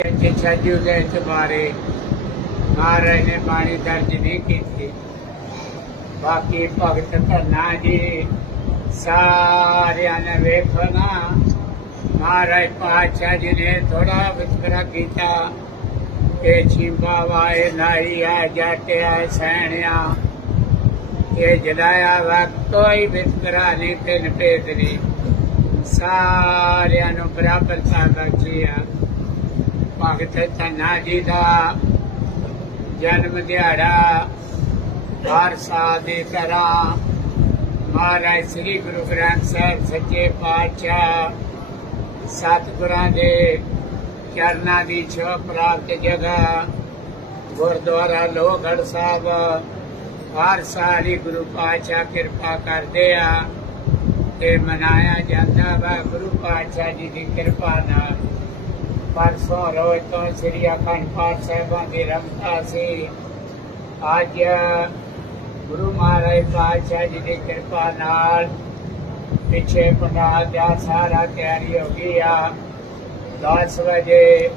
ਕਿ ਛੱਜੂ ਦੇ ਇਤਬਾਰੇ ਮਹਾਰਾਜ ਨੇ ਬਾਣੀ ਦਰਜ ਨਹੀਂ ਕੀਤੀ ਬਾਕੀ ਭਗਤ ਧੰਨਾ ਜੀ ਸਾਰਿਆਂ ਨੇ ਵੇਖਣਾ ਮਹਾਰਾਜ ਪਾਤਸ਼ਾਹ ਜੀ ਨੇ ਥੋੜਾ ਵਿਤਕਰਾ ਕੀਤਾ ਇਹ ਚਿੰਬਾ ਵਾਏ ਨਾਈ ਆ ਜਾਟੇ ਸੈਣਿਆ ਇਹ ਜਲਾਇਆ ਵਾ ਕੋਈ ਵਿਤਕਰਾ ਨਹੀਂ ਤਿੰਨ ਭੇਦ ਨਹੀਂ ਸਾਰਿਆਂ ਨੂੰ ਬਰਾਬਰਤਾ ਬਖਸ਼ੀ ਆ ਭਗਤ ਧੰਨਾ ਜੀ ਦਾ ਜਨਮ ਦਿਹਾੜਾ ਹਰ ਸਾਲ ਦੀ ਤਰ੍ਹਾਂ ਮਹਾਰਾਜ ਸ੍ਰੀ ਗੁਰੂ ਗ੍ਰੰਥ ਸਾਹਿਬ ਸੱਚੇ ਪਾਤਸ਼ਾਹ ਸਤਿਗੁਰਾਂ ਦੇ ਚਰਨਾਂ ਦੀ ਛੋਹ ਪ੍ਰਾਪਤ ਜਗ੍ਹਾ, ਗੁਰਦੁਆਰਾ ਲੋਹਗੜ੍ਹ ਸਾਹਿਬ ਹਰ ਸਾਲ ਹੀ ਗੁਰੂ ਪਾਤਸ਼ਾਹ ਕਿਰਪਾ ਕਰਦੇ ਆ ਤੇ ਮਨਾਇਆ ਜਾਂਦਾ ਵਾ ਗੁਰੂ ਪਾਤਸ਼ਾਹ ਜੀ ਦੀ ਕਿਰਪਾ ਨਾਲ। ਪਰਸੋਂ ਰੋਜ਼ ਤੋਂ ਸ੍ਰੀ ਅਖੰਡ ਪਾਠ ਸਾਹਿਬਾਂ ਦੀ ਰਮਤਾ ਸੀ। ਅੱਜ ਗੁਰੂ ਮਹਾਰਾਜ ਪਾਤਸ਼ਾਹ ਜੀ ਦੀ ਕਿਰਪਾ ਨਾਲ ਪਿੱਛੇ ਪੰਡਾਲ ਦਾ ਸਾਰਾ ਤਿਆਰੀ ਹੋ ਗਈ ਆ। 10 ਵਜੇ